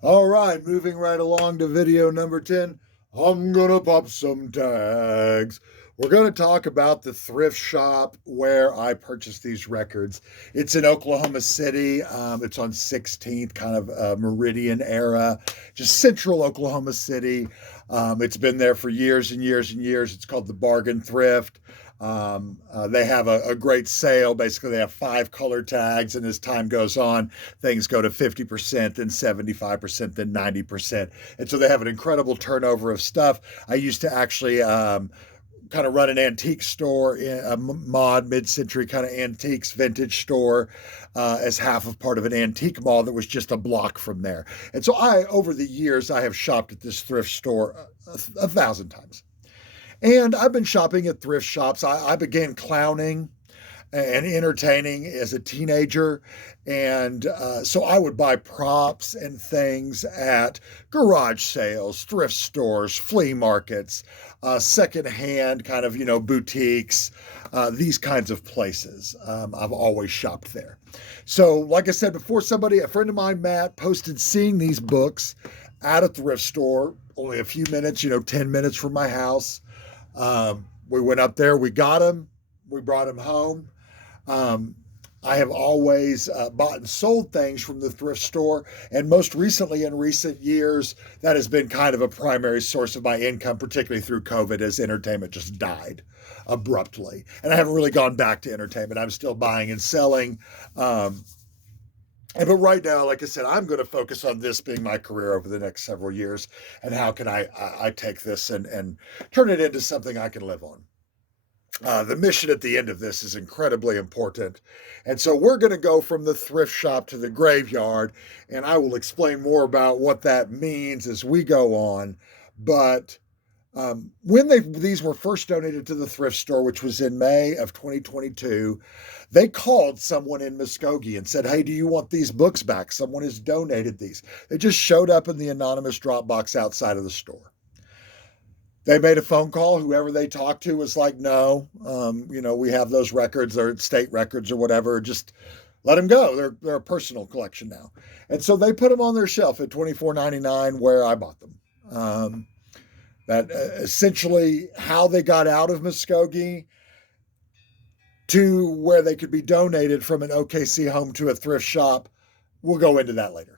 All right, moving right along to video number 10. I'm going to pop some tags. We're going to talk about the thrift shop where I purchased these records. It's in Oklahoma City. It's on 16th, kind of Meridian era, just central Oklahoma City. It's been there for years and years and years. It's called the Bargain Thrift. They have a great sale. Basically, they have 5 color tags, and as time goes on, things go to 50%, then 75%, then 90%. And so they have an incredible turnover of stuff. I used to actually kind of run an antique store, a mod mid-century kind of antiques vintage store, as half of part of an antique mall that was just a block from there. And so over the years, I have shopped at this thrift store a thousand times. And I've been shopping at thrift shops. I began clowning and entertaining as a teenager. And so I would buy props and things at garage sales, thrift stores, flea markets, secondhand kind of, boutiques, these kinds of places. I've always shopped there. So, like I said before, a friend of mine, Matt, posted seeing these books at a thrift store, only a few minutes, 10 minutes from my house. We went up there, we got them, we brought them home. Um, I have always bought and sold things from the thrift store. And most recently, in recent years, that has been kind of a primary source of my income, particularly through COVID, as entertainment just died abruptly. And I haven't really gone back to entertainment. I'm still buying and selling. But right now, like I said, I'm going to focus on this being my career over the next several years, and how can I take this and turn it into something I can live on. The mission at the end of this is incredibly important. And so we're going to go from the thrift shop to the graveyard, and I will explain more about what that means as we go on. But when these were first donated to the thrift store, which was in May of 2022, they called someone in Muskogee and said, "Hey, do you want these books back? Someone has donated these." They just showed up in the anonymous drop box outside of the store. They made a phone call. Whoever they talked to was like, "No, we have those records, or state records or whatever. Just let them go. They're a personal collection now." And so they put them on their shelf at $24.99 where I bought them. That essentially how they got out of Muskogee to where they could be donated from an OKC home to a thrift shop. We'll go into that later.